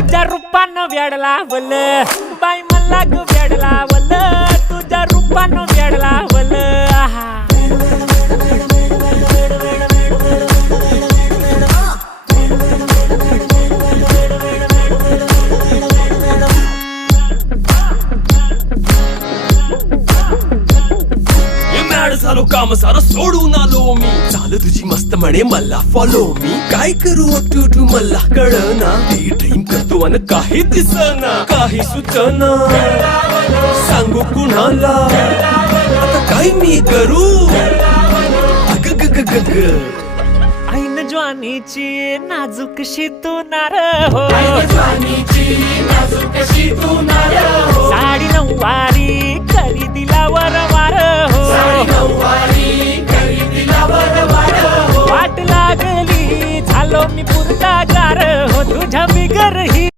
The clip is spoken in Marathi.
तुझ्या रूपानं वेड लावल बाई मला ग वेड लावल तुझ्या रूपानं वेड लावल आहा झालो काम सारं सोडून आलो मी चाल तुझी मस्त म्हणे मला फॉलो मी काय करू टू मला कळना ती ड्रीम करतो अन काही दिसना काही सुचना सांगू कुणाला आता काय मी करू अग ग ग ग ग ऐन ज्वानीची नाजूकशी तू नार हो साडी नऊवारी करी दिला वरवार हो वाट लागली झालो मी पुरता गार हो तुझ्या बिगर ही